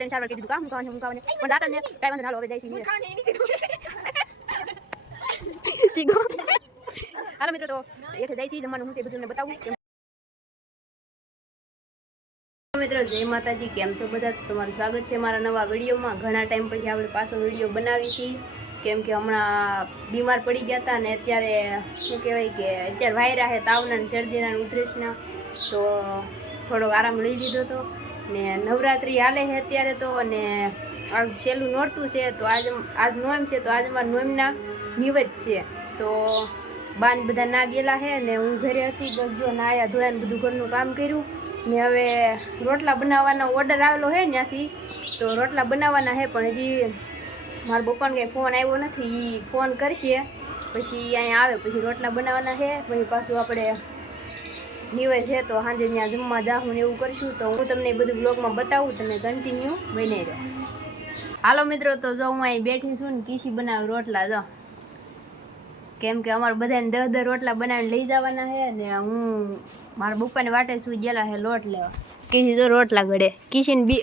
3 4 વાર કીધું કામ મુકાવને પણ જાતા ને કાઈ વાંધો ના લો હવે જાય છે મુકાને એની કીધું શીગો હાલો મિત્રો તો એટલે જાય છે જમવાનું હું છે બધું તમને બતાવું મિત્રો જય માતાજી કેમ છો બધા તમારું સ્વાગત છે મારા નવા વિડીયોમાં ઘણા ટાઈમ પછી આપણે પાછો વિડીયો બનાવી છીએ કેમ કે હમણાં બીમાર પડી ગયા હતા ને અત્યારે શું કહેવાય કે અત્યારે વાયરા છે તાવના ને શરદીના ને ઉધરસના તો થોડોક આરામ લઈ લીધો હતો ને નવરાત્રિ હાલે છે અત્યારે તો અને આજ છેલ્લું નોરતું છે તો આજ નોમ છે તો આજ અમારા નોમના નિવેદ છે તો બાન બધા ના ગયેલા છે ને હું ઘરે હતી બધું નાયા ધોયા ને બધું ઘરનું કામ કર્યું ને હવે રોટલા બનાવવાનો ઓર્ડર આવેલો છે ત્યાંથી તો રોટલા બનાવવાના છે પણ હજી મારા પપ્પાને કંઈ ફોન આવ્યો નથી એ ફોન કરશે પછી અહીંયા આવે પછી રોટલા બનાવવાના છે પછી પાછું આપણે નિવેદ છે તો સાંજે ત્યાં જમવા જાઉં ને એવું કરશું તો હું તમને બધું બ્લોગમાં બતાવું તમે કન્ટિન્યુ બની રહ્યો હાલો મિત્રો તો જો હું અહીં બેઠી છું ને કીસી બનાવ રોટલા જો કેમ કે અમારે બધાને 10 રોટલા બનાવીને લઈ જવાના છે ને હું મારા પપ્પાને વાટે સુઈ ગયેલા છે લોટ લેવા કીસી તો રોટલા ઘડે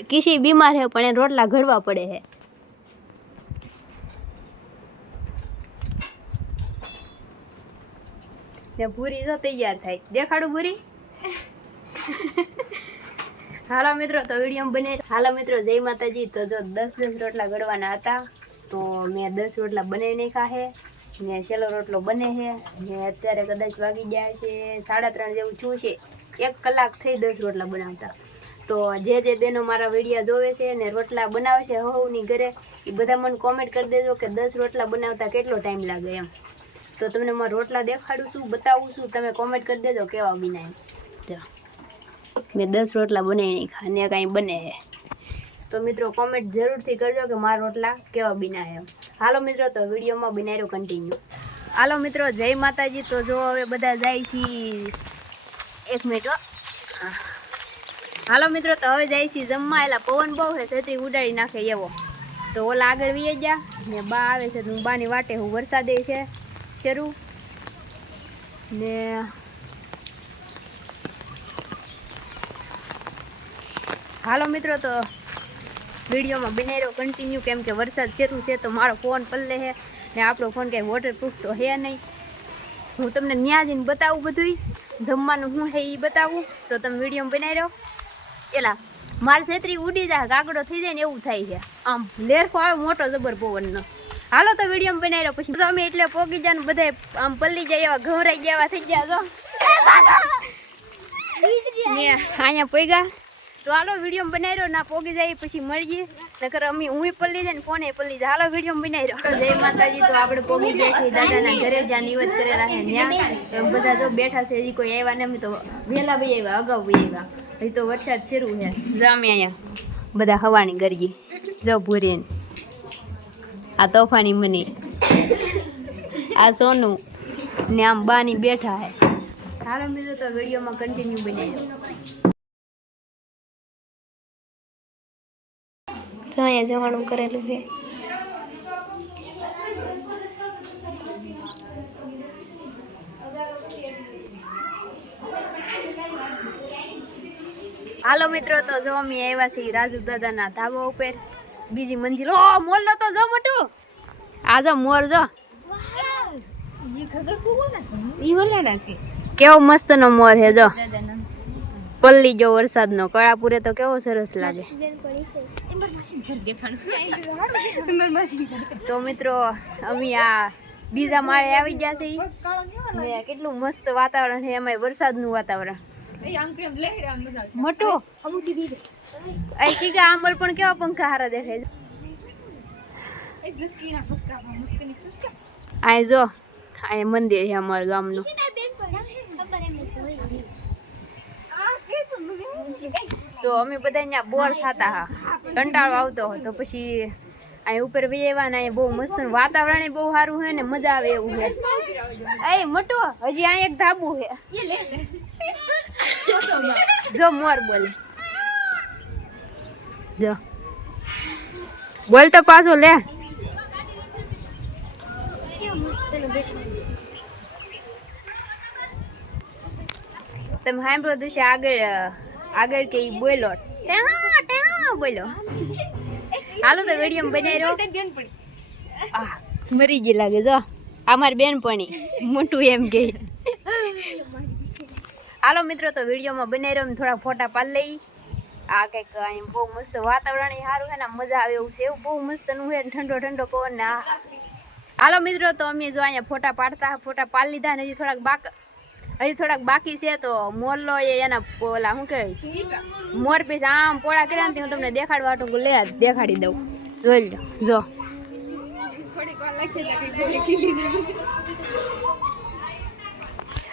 કીસી બીમાર છે પણ એને રોટલા ઘડવા પડે છે ને ભૂરી જો તૈયાર થાય દેખાડું ભૂરી હાલો મિત્રો તો વિડીયો બને હાલો મિત્રો જય માતાજી તો જો 10 રોટલા ઘડવાના હતા તો મેં 10 રોટલા બનાવી નાખ્યા છે ને છેલ્લો રોટલો બને છે ને અત્યારે કદાચ વાગી ગયા છે 3:30 જેવું થયું છે 1 કલાક થઈ 10 રોટલા બનાવતા તો જે બેનો મારા વિડીયો જોવે છે ને રોટલા બનાવે છે હવની ઘરે એ બધા મને કોમેન્ટ કરી દેજો કે 10 રોટલા બનાવતા કેટલો ટાઈમ લાગે એમ તો તમને મારા રોટલા દેખાડું છું બતાવું છું તમે કોમેન્ટ કરી દેજો કેવા બનાય જો મેં 10 રોટલા બનાવી નાખ્યા ને કાંઈ બને છે તો મિત્રો કોમેન્ટ જરૂરથી કરજો કે મારા રોટલા કેવા બનાય એમ હાલો મિત્રો તો વિડીયોમાં બનાવ્યો કન્ટિન્યુ હાલો મિત્રો જય માતાજી તો જો હવે બધા જાય છે 1 મિનિટ હાલો મિત્રો તો હવે જાય છે જમવા એલા પવન બહુ છે છત્રી ઉડાડી નાખે એવો તો ઓલા આગળ વી ગયા ને બા આવે છે હું બાની વાટે હું વરસાદે છે શરૂ ને હાલો મિત્રો તો વિડીયોમાં બનાવ્યો કન્ટિન્યુ કેમ કે વરસાદ શરૂ છે તો મારો ફોન પલ્લે છે ને આપણો ફોન કંઈ વોટરપ્રૂફ તો છે નહીં હું તમને ન્યા જઈને બતાવું બધું જમવાનું શું છે એ બતાવું તો તમે વિડીયો બનાવ્યો એલા મારી છેતરી ઉડી જાય કાગડો થઈ જાય ને એવું થાય છે આમ લેરખો આવે મોટો જબર પવનનો હાલો તો વિડીયો બનાવ્યો પછી અમે એટલે પોગી જાય ને બધા આમ પલ્લી જાય એવા ઘવરાઈ ગયા એવા થઈ ગયા જો ને અહીંયા પોગ્યા તો હાલો વિડીયો બનાવ્યો ના પોગી જાય પછી મળીએ નકર અમે હું પલ્લી જાય ને ફોને પલ્લી જાય હાલો વિડીયો બનાવ્યો જય માતાજી તો આપણે પોગી ગયા છીએ દાદાના ઘરે જ્યાં નિવેદ કરેલા છે ત્યાં તો બધા જો બેઠા છે હજી કોઈ આવ્યા નહીં અમે તો વહેલા ભાઈ આવ્યા અગાઉ ભાઈ આવ્યા હજી તો વરસાદ શરૂ છે જો અમે અહીંયા બધા હવાની ગરજી જો ભૂરીને આ તોફાની મની આ સોનું ને આમ બાની બેઠા હે હાલો મિત્રો તો વિડીયોમાં કન્ટિન્યુ બનાવ્યો અહીંયા જવાનું કરેલું છે હાલો મિત્રો તો જો અમે આવ્યા છીએ રાજુ દાદાના ધાબા ઉપર બીજી મંજિલ ઓ મોર લો તો જો મોટું આ જો મોર જો કેવો મસ્ત નો મોર હે જો પલ્લી જો વરસાદ નો કળાપુરે તો કેવો સરસ લાગે તો મિત્રો અમે આ બીજા માળે આવી ગયા છે ને કેટલું મસ્ત વાતાવરણ છે એમાં વરસાદનું વાતાવરણ મોટું આંબળ પણ કેવા પંખા હારા દેખાય આ જો આ મંદિર છે અમારા ગામનું તો અમે બધા અહીંયા બોર થતા હા કંટાળો આવતો હોય તો પછી અહીં ઉપર આવ્યા ને બહુ મસ્ત વાતાવરણ બહુ સારું છે ને મજા આવે એવું છે એ મોટું હજી આ એક ધાબુ છે જો મોર બોલે જો બોલ તો પાછો લે તમે સાંભળો દુશે આગળ આગળ કે બોલો ટેહા ટેહા બોલ્યો. હાલો તો વિડીયો બનાવી રહ્યો. મરી ગઈ લાગે જો અમારી બેનપણી મોટું એમ કે. હાલો મિત્રો તો વિડીયોમાં બનાવી રહ્યો થોડા ફોટા પાડી લઈ. આ કંઈક અહીં બહુ મસ્ત વાતાવરણ સારું છે ને મજા આવે એવું છે. એવું બહુ મસ્ત નું છે ઠંડો ઠંડો પવન ને. હાલો મિત્રો તો અમે જો અહીંયા ફોટા પાડી લીધા ને હજી થોડાક બાકી છે. તો મોરલો એના ઓલા શું કહેવાય મોર પીસ આમ પોળા કર્યા ને હું તમને દેખાડવા હાટું લે દેખાડી દઉં. જોઈ લો જો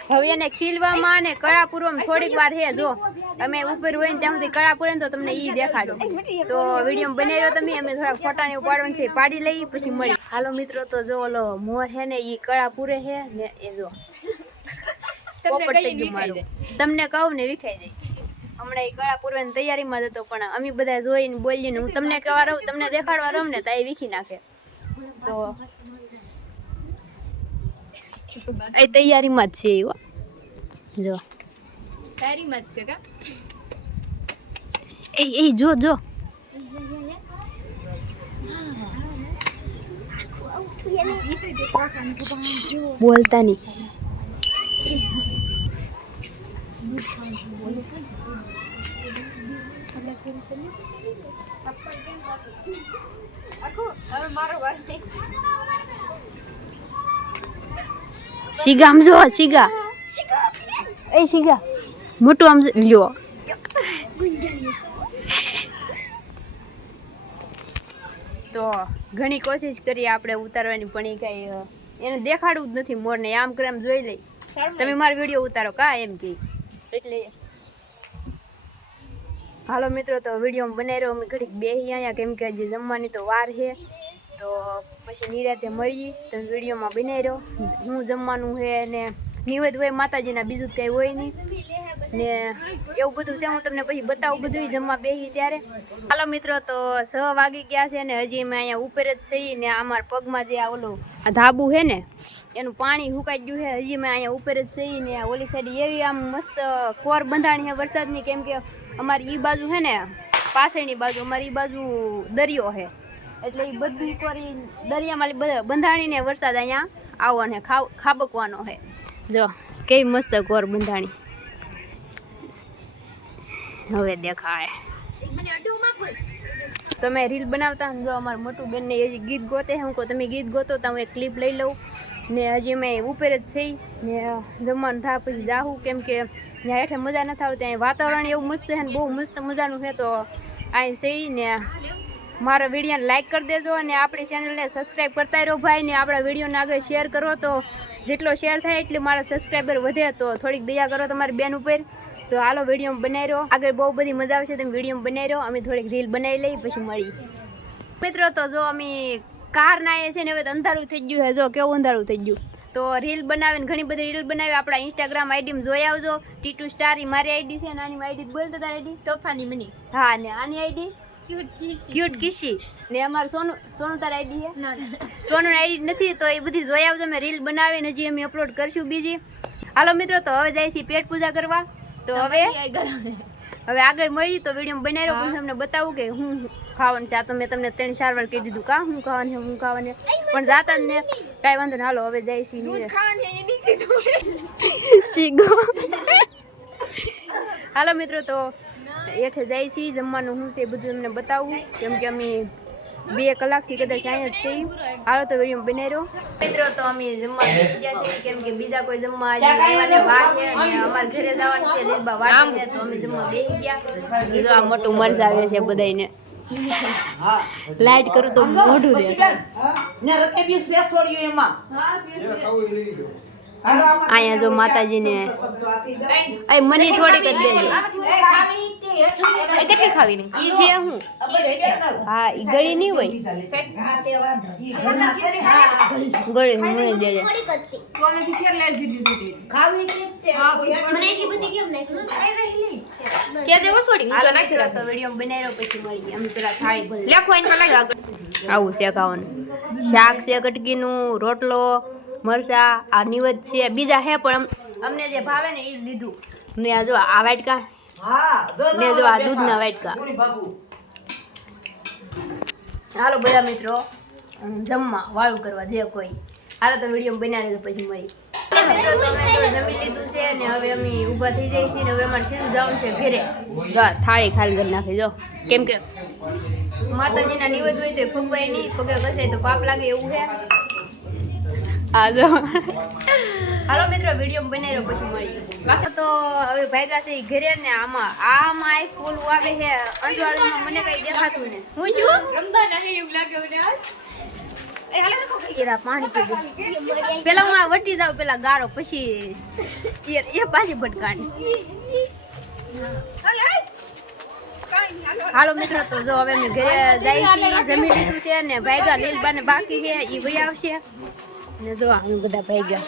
હવે એને ખીલવામાં અને કળા પૂરવામાં થોડીક વાર છે. જો અમે ઉપર હોય ને ત્યાં સુધી કળા પૂરે ને તો તમને ઈ દેખાડો. તો વિડીયો બનાવી રહ્યો તમે. અમે થોડાક ફોટા ને પાડવાનું છે પાડી લઈ પછી મળી. હાલો મિત્રો તો જો ઓલો મોર છે ને ઈ કળા પૂરે છે ને એ જો પોપટ થઈ ગયું મારું. તમને કહું ને વિખાઈ જાય. હમણાં એ કળા પૂરવાની તૈયારીમાં જ હતો પણ અમે બધા જોઈને બોલીને હું તમને કહેવા રહું તમને દેખાડવા રહું ને તો એ વીખી નાખે. તો એ તૈયારીમાં જ છે એવો જો તૈયારીમાં જ છે કા એ જો બોલતા નહીં. શીગા આમ જો શીગા મોટું આમ લ્યો. તો ઘણી કોશિશ કરી આપણે ઉતારવાની પણ એ કઈ એને દેખાડવું જ નથી મોરને. આમ કરે આમ જોઈ લઈ તમે મારો વિડીયો ઉતારો કા એમ કે એટલે. હાલો મિત્રો તો વિડીયો બનાવી રહ્યો અમે ઘડીક બેસી અહીંયા કેમ કે હજી જમવાની તો વાર છે. તો પછી નિરાતે મળીએ તો વિડીયોમાં બનાવી રહ્યો શું જમવાનું છે ને નિવેદ હોય માતાજીના બીજું કંઈ હોય નહીં ને એવું બધું છે. હું તમને પછી બતાવું બધું જમવા બેસી ત્યારે. હાલો મિત્રો તો 6 વાગી ગયા છે ને હજી અમે અહીંયા ઉપર જ છીએ ને અમારા પગમાં જે આ ઓલું આ ધાબુ છે ને એનું પાણી સુકાઈ ગયું છે. હજી અમે અહીંયા ઉપર જ છીએ ને ઓલી સાઈડ એવી આમ મસ્ત કોર બંધાણી છે વરસાદની કેમ કે અમારી ઈ બાજુ છે ને પાછળની બાજુ અમારી ઈ બાજુ દરિયો છે એટલે એ બધી કોરી દરિયામાં બંધાણીને વરસાદ અહીંયા આવવાનો ખાબકવાનો છે. જો કેવી મસ્ત કોર બંધાણી હવે દેખાય. તમે રીલ બનાવતા જો અમારું મોટું બેન ને હજી ગીત ગોતે હું કહું તમે ગીત ગોતો તો હું એક ક્લિપ લઈ લઉં ને હજી અમે ઉપર જ છીએ ને જમવાનું થાય પછી જાઉં કેમ કે ત્યાં હેઠે મજા નથી આવતી. અહીં વાતાવરણ એવું મસ્ત છે ને બહુ મસ્ત મજાનું છે. તો અહીં સહી ને મારા વિડીયોને લાઇક કરી દેજો અને આપણી ચેનલને સબસ્ક્રાઈબ કરતા રહો ભાઈ ને આપણા વિડીયોને આગળ શેર કરો. તો જેટલો શેર થાય એટલું મારા સબસ્ક્રાઈબર વધે. તો થોડીક દયા કરો તમારી બેન ઉપર. તો હાલો વિડીયો બનાવી રહ્યો આગળ બહુ બધી મજા આવશે. તમે વિડીયો બનાવી રહ્યો અમે થોડીક રીલ બનાવી લઈ પછી મળી. મિત્રો તો જો અમે કાર ના છે ને હવે અંધારું થઈ ગયું છે. જો કેવું અંધારું થઈ ગયું. તો રીલ બનાવીને ઘણી બધી રીલ બનાવી આપણા ઇન્સ્ટાગ્રામ આઈડીમાં જોઈ આવજો. ટી2 સ્ટાર મારી આઈડી છે નાની આઈડી બોલ તો તારી આઈડી તોફાની મની. હા ને આની આઈડી ક્યુટ કિશી ને અમાર સોનું તારી આઈડી છે સોનું આઈડી નથી તો એ બધી જોઈ આવજો. મેં રીલ બનાવીને હજી અમે અપલોડ કરશું બીજી. હાલો મિત્રો તો હવે જાય છે પેટ પૂજા કરવા. તો હવે આગળ મળી તો વિડીયો બનાવી રહ્યો પણ તમને બતાવું કે હું ખાવાનું છે. આ તો મેં તમને 3-4 વાર કહી દીધું કા હું ખાવાનું પણ જાતા ને કાંઈ વાંધો નહીં. હાલો હવે જાય છે હાલો મિત્રો તો હેઠે જાય છે જમવાનું શું છે બધું તમને બતાવું કેમ કે અમે 2 કલાકથી કદાચ અહીંયા જ છીએ. હાલો તો વિડીયો બનાવી રહ્યો મિત્રો તો અમે જમવા બેસી ગયા છીએ કેમ કે બીજા કોઈ જમવા આવવાને વાર છે અને અમારા ઘરે જવાનું છે લીલબા વાટ છે તો અમે જમવા બેસી ગયા. જો આ મોટું મરચ આવે છે બધાને લાઈટ કરું તો મોઢું દે ને રકે શેષ વળ્યું એમાં અહીંયા જો માતાજીને મને થોડીક જ દેજો. કેટલી ખાવી ને ઈ છે હું હા ઈ ગળી નહીં હોય ગળી મને દેજે. કે દેવો છોડી હું તો નાખી રહ્યો તો વિડિયો બનાવ્યો પછી મળી અમે પેલા થાળી ભરી લેખો એને લાગ્યો આવું શેકાવાનું શાક છે કટકીનું રોટલો મરસા આ નિવેદ છે બીજા હે પણ અમને જે ભાવે ને એ લીધું ને આ જો આ વાટકા ને જો આ દૂધના વાટકા હાલો બધા મિત્રો જમવા વાળું કરવા જે કોઈ હાલો તો વિડીયો બનાવી રહેજો પછી મળી મિત્રો તો અમે તો જમી લીધું છે ને હવે અમે ઊભા થઈ જાય છીએ ને હવે અમારે સીધું જવાનું છે ઘરે થાળી ખાલી કરી નાખી જો કેમ કે માતાજીના નિવેદ હોય તો ફૂગવાય નહીં પગે ઘસાય તો પાપ લાગે એવું છે આ જો હાલો મિત્રો વિડીયો બનાવી રહ્યો પછી મળી પાછા તો હવે ભાગ્યા છે ઘરે ને આમાં એક ફૂલ આવે છે અંજવાળીમાં મને કઈ દેખાતું ને હું છું રમતા નહીં એવું લાગે પાણી પેલા હું વટી જાવ પેલા ગારો પછી એ પાછી ભટકાણી હાલો મિત્રો તો જો હવે અમે ઘરે જાય છીએ જમી લીધું છે ને ભાગ્યા લીલબાને બાકી છે એ વહી આવશે ને જો અમે બધા ભાગ્યા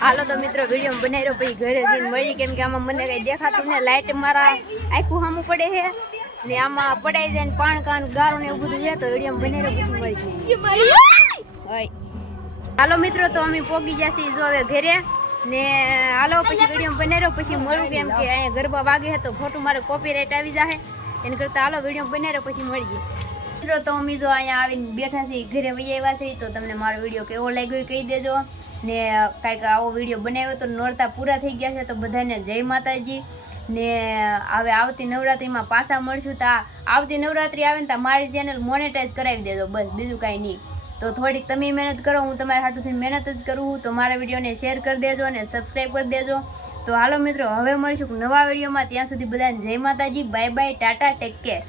હાલો તો મિત્રો વિડીયો બનાવી રહ્યો પછી ઘરે જઈને મળી કેમ કે આમાં મને કઈ દેખાતું ને લાઈટ મારા આખું સામું પડે છે ને આમાં પડાઈ જાય ને પાણ કાન ગારો ને એવું બધું છે તો વિડીયો બનાવી રહ્યો પછી મળી હાલો મિત્રો તો અમે પોગી જશે જો હવે ઘરે ને હાલો પછી વિડીયો બનાવી રહ્યો પછી મળું કેમ કે અહીંયા ગરબા વાગે છે તો ખોટું મારે કોપીરાઇટ આવી જાય એને કરતા હાલો વિડીયો બનાવી રહ્યો પછી મળીએ મિત્રો તો અમે જો અહીંયા આવીને બેઠા છીએ ઘરે વહી આવ્યા છે તો તમને મારો વિડીયો કેવો લાગ્યો કહી દેજો ને કાંઈક આવો વિડીયો બનાવ્યો તો નોરતા પૂરા થઈ ગયા છે તો બધાને જય માતાજી ને હવે આવતી નવરાત્રિમાં પાછા મળશું તો આવતી નવરાત્રિ આવે ને તો મારી ચેનલ મોનેટાઈઝ કરાવી દેજો બસ બીજું કાંઈ નહીં તો થોડીક તમે મહેનત કરો હું તમારા હાટુથી મહેનત જ કરું તો મારા વિડીયોને શેર કરી દેજો અને સબસ્ક્રાઈબ કરી દેજો તો હાલો મિત્રો હવે મળશું નવા વિડીયોમાં ત્યાં સુધી બધાને જય માતાજી bye bye Tata take care